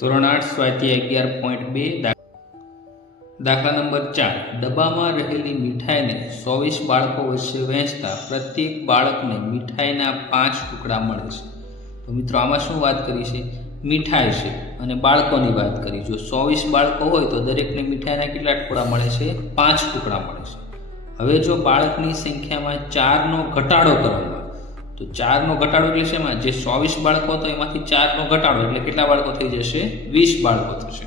ધોરણ આઠ સ્વાધ્યાય અગિયાર પોઈન્ટ બે દાખલા નંબર ચાર. ડબ્બામાં રહેલી મીઠાઈને ચોવીસ બાળકો વચ્ચે વહેંચતા પ્રત્યેક બાળકને મીઠાઈના પાંચ ટુકડા મળે છે. તો મિત્રો, આમાં શું વાત કરી છે? મીઠાઈ છે અને બાળકોની વાત કરી. જો ચોવીસ બાળકો હોય તો દરેકને મીઠાઈના કેટલા ટુકડા મળે છે? પાંચ ટુકડા મળે છે. હવે જો બાળકની સંખ્યામાં ચારનો ઘટાડો કરવાનો હોય તો ચારનો ઘટાડો એટલે શેમાં જે ચોવીસ બાળકો હતો, એમાંથી ચારનો ઘટાડો, એટલે કેટલા બાળકો થઈ જશે? વીસ બાળકો થશે.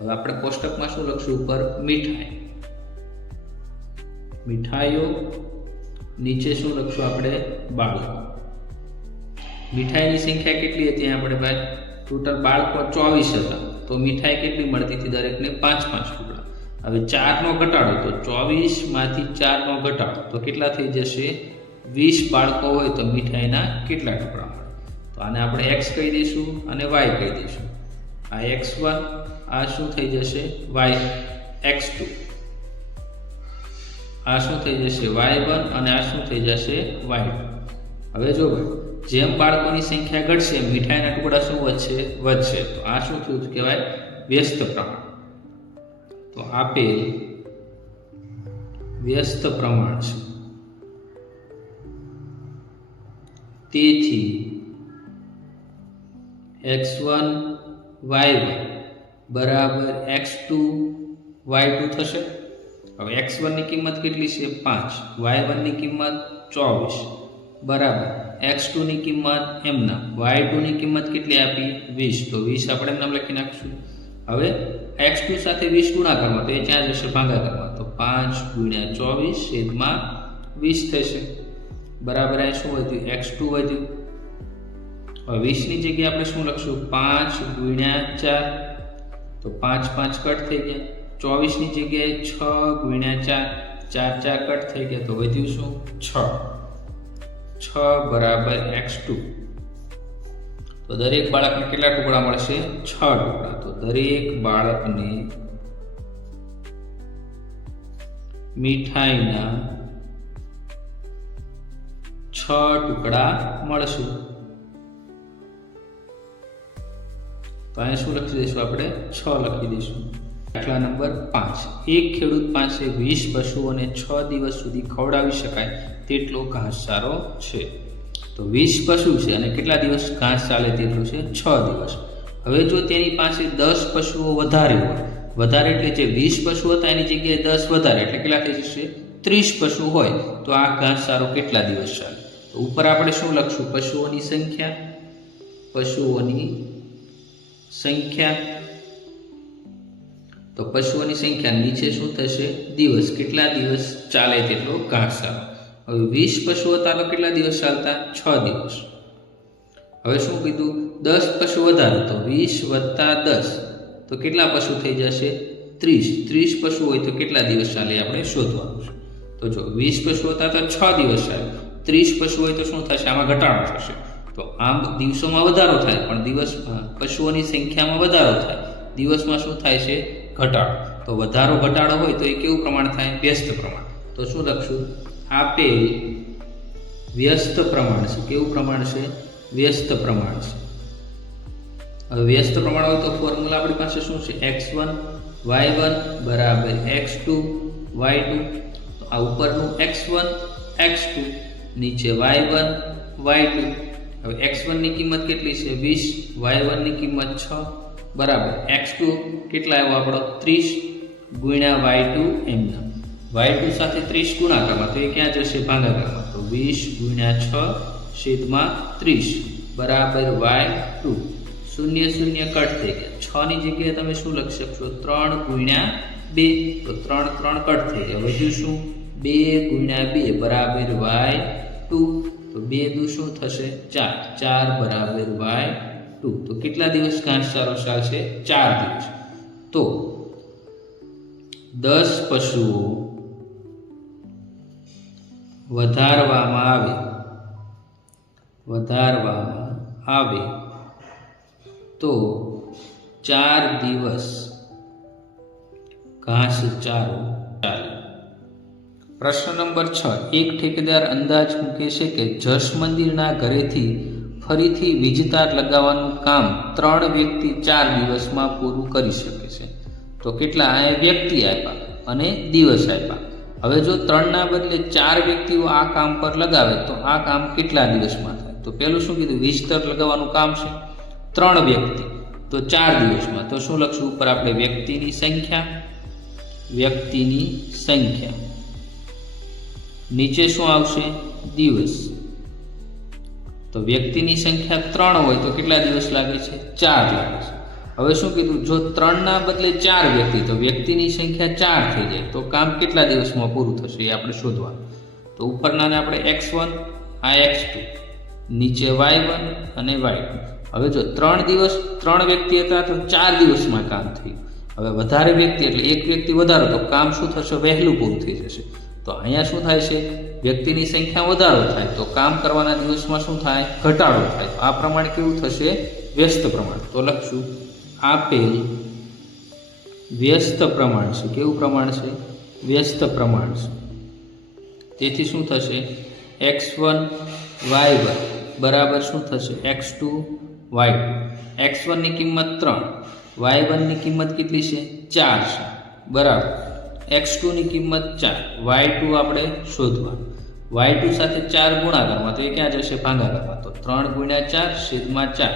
હવે આપણે કોષ્ટકમાં શું લખશું? ઉપર મીઠાઈ. મીઠાઈઓ, નીચે શું લખશું આપણે? બાળકો. મીઠાઈની સંખ્યા કેટલી હતી આપણે ભાઈ? ટોટલ બાળકો ચોવીસ હતા. તો મીઠાઈ કેટલી મળતી હતી દરેકને? પાંચ પાંચ ટુકડા. હવે ચારનો ઘટાડો, તો ચોવીસમાંથી ચારનો ઘટાડો. તો કેટલા થઈ જશે? વીસ બાળકો હોય તો મીઠાઈના કેટલા ટુકડા મળે? તો આને આપણે એક્સ કહી દઈશું અને વાય કહી દઈશું. આ એક્સ વન આ શું થઈ જશે? વાય એક્સ ટુ આ શું થઈ જશે? વાય વન અને આ શું થઈ જશે? વાય હવે જો જેમ બાળકોની સંખ્યા ઘટશે, મીઠાઈના ટુકડા શું વધશે? વધશે. તો આ શું થયું કહેવાય વ્યસ્ત પ્રમાણ. તો આપેલ વ્યસ્ત પ્રમાણ છે. તેથી એક્સ વન વાય વન બરાબર એક્સ ટુ વાય ટુ થશે. હવે એક્સ વનની કિંમત કેટલી છે? પાંચ. વાય વનની કિંમત ચોવીસ. બરાબર. એક્સ ટુની કિંમત એમના. વાય ટુની કિંમત કેટલી આપી? વીસ. તો વીસ આપણે એમનામ લખી નાખીશું. હવે એક્સ ટુ સાથે વીસ ગુણાકારમાં, તો એ ક્યાં જશે ભાગાકારમાં. તો પાંચ ગુણ્યા ચોવીસ છેદમાં વીસ થશે. બરાબર આ શું વધ્યું? એક્સ ટુ વધ્યું. હવે વીસની જગ્યાએ આપણે શું લખશું? પાંચ ગુણ્યા ચાર. તો પાંચ પાંચ કટ થઈ ગયા. ચોવીસની જગ્યાએ છ ગુણ્યા ચાર. ચાર ચાર કટ થઈ ગયા. તો વધ્યું શું? છ. છ બરાબર એક્સ ટુ. તો દરેક બાળકને કેટલા ટુકડા મળશે? છ ટુકડા. તો દરેક બાળકને મીઠાઈના છ ટુકડા મળશું. તો અહીંયા શું લખી દઈશું આપણે? છ લખી દઈશું. દાખલા નંબર પાંચ. એક ખેડૂત પાસે વીસ પશુઓને છ દિવસ સુધી ખવડાવી શકાય તેટલો ઘાસચારો છે. તો વીસ પશુ છે અને કેટલા દિવસ ઘાસ ચાલે તેટલું છે? છ દિવસ. હવે જો તેની પાસે દસ પશુઓ વધારે હોય, વધારે એટલે જે વીસ પશુ હતા એની જગ્યાએ દસ વધારે, એટલે કેટલા થઈ જશે? ત્રીસ પશુ હોય. તો આ ઘાસચારો કેટલા દિવસ ચાલે? ઉપર આપણે શું લખશું? પશુઓની સંખ્યા પશુઓની સંખ્યા. તો પશુઓની સંખ્યા નીચે શું થશે? દિવસ. કેટલા દિવસ ચાલે તેટલો ઘાસચારો? હવે વીસ પશુઓ હતા તો કેટલા દિવસ ચાલતા? છ દિવસ. હવે શું કીધું? દસ પશુ વધારે. તો વીસ વત્તા દસ. તો કેટલા પશુ થઈ જશે? ત્રીસ. ત્રીસ પશુ હોય તો કેટલા દિવસ ચાલે? આપણે શોધવાનું છે. તો જો વીસ પશુ હતા તો છ દિવસ ચાલે. ત્રીસ પશુ હોય તો શું થશે? આમાં ઘટાડો થશે. તો આમ દિવસોમાં વધારો થાય, પણ દિવસ પશુઓની સંખ્યામાં વધારો થાય. દિવસમાં શું થાય છે? ઘટાડો. તો વધારો, ઘટાડો હોય તો એ કેવું પ્રમાણ થાય? વ્યસ્ત પ્રમાણ. તો શું લખશું? આપેલ વ્યસ્ત પ્રમાણ છે. કેવું પ્રમાણ છે? વ્યસ્ત પ્રમાણ છે. હવે વ્યસ્ત પ્રમાણ હોય તો ફોર્મ્યુલા આપણી પાસે શું છે? એક્સ વન, વાય વન બરાબર એક્સ ટુ, વાય ટુ. તો આ ઉપરનું એક્સ વન, એક્સ ટુ. નીચે વાય વન વાય ટુ હવે એક્સ વનની કિંમત કેટલી છે? વીસ. વાય વનની કિંમત છ. બરાબર. એક્સ ટુ કેટલા આવ્યો આપણો? ત્રીસ. ગુણ્યા વાય ટુ એમના. વાય ટુ સાથે ત્રીસ ગુણાકારમાં, તો એ ક્યાં જશે? ભાગાકારમાં. તો વીસ ગુણ્યા છ, છેદમાં ત્રીસ. બરાબર વાય ટુ શૂન્ય શૂન્ય કટ થઈ ગયા. છની જગ્યાએ તમે શું લખી શકશો? ત્રણ ગુણ્યા બે. તો ત્રણ ત્રણ કટ થઈ ગયા. વધ્યું શું બે ગુણ્યા બે. બરાબર વાય ટુ તો બે દુ શું થશે ચાર. ચાર બરાબર વાય ટુ તો કેટલા દિવસ ઘાસચારો ચાલશે? ચાર દિવસ. તો દસ પશુઓ વધારવામાં આવે. વધારવામાં આવે. તો ચાર દિવસ ઘાસ ચારો ચાલે પ્રશ્ન નંબર છ. એક ઠેકેદાર અંદાજ મૂકે છે કે જશ મંદિરના ઘરેથી ફરીથી વીજતાર લગાવવાનું કામ ત્રણ વ્યક્તિ ચાર દિવસમાં પૂરું કરી શકે છે. તો કેટલા? આ વ્યક્તિ આપ્યા અને દિવસ આપ્યા હવે જો ત્રણના બદલે ચાર વ્યક્તિઓ આ કામ પર લગાવે, તો આ કામ કેટલા દિવસમાં થાય? તો પેલું શું કીધું? વીજતર લગાવવાનું કામ છે? ત્રણ વ્યક્તિ. તો ચાર દિવસમાં. તો શું લખશું? ઉપર આપણે વ્યક્તિની સંખ્યા વ્યક્તિની સંખ્યા. નીચે શું આવશે? દિવસ. તો વ્યક્તિની સંખ્યા ત્રણ હોય તો કેટલા દિવસ લાગે છે? ચાર લાગે છે. હવે શું કીધું? જો ત્રણના બદલે ચાર વ્યક્તિ, તો વ્યક્તિની સંખ્યા ચાર થઈ જાય. તો કામ કેટલા દિવસમાં પૂરું થશે એ આપણે શોધવા તો ઉપરનાને આપણે એક્સ વન, આ એક્સ ટુ, નીચે વાય વન અને વાય ટુ. હવે જો ત્રણ દિવસ ત્રણ વ્યક્તિ હતા, તો ચાર દિવસમાં કામ થયું. હવે વધારે વ્યક્તિ એટલે એક વ્યક્તિ વધારો, તો કામ શું થશે? વહેલું પૂરું થઈ જશે. તો અહીંયા શું થાય છે? વ્યક્તિની સંખ્યા વધારો થાય. તો કામ કરવાના દિવસમાં શું થાય? ઘટાડો થાય. આ પ્રમાણ કેવું થશે? વ્યસ્ત પ્રમાણ. તો લખશું. આપેલ વ્યસ્ત પ્રમાણ છે. કેવું પ્રમાણ છે? વ્યસ્ત પ્રમાણ છે. તેથી શું થશે? X one Y one. બરાબર શું થશે? X two Y two. X વનની કિંમત ત્રણ. વાય વનની કિંમત કેટલી છે? ચાર છે. બરાબર. એક્સ ટુની કિંમત ચાર. વાય ટુ આપણે શોધવા વાય ટુ સાથે ચાર ગુણાકારમાં તો એ ક્યાં જશે? ભાગાકારમાં. તો ત્રણ ગુણ્યા ચાર છેદમાં ચાર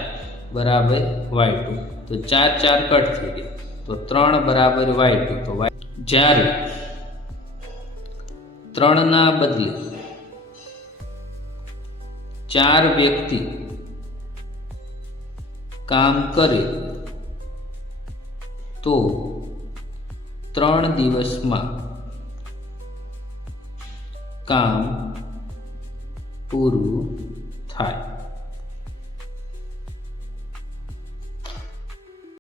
બરાબર વાય ટુ તો ચાર ચાર કટ થઈ ગયા તો ત્રણ બરાબર વાય ટુ તો વાય જ્યારે ત્રણના બદલે ચાર વ્યક્તિ કામ કરે તો ત્રણ દિવસમાં કામ પૂરું થાય.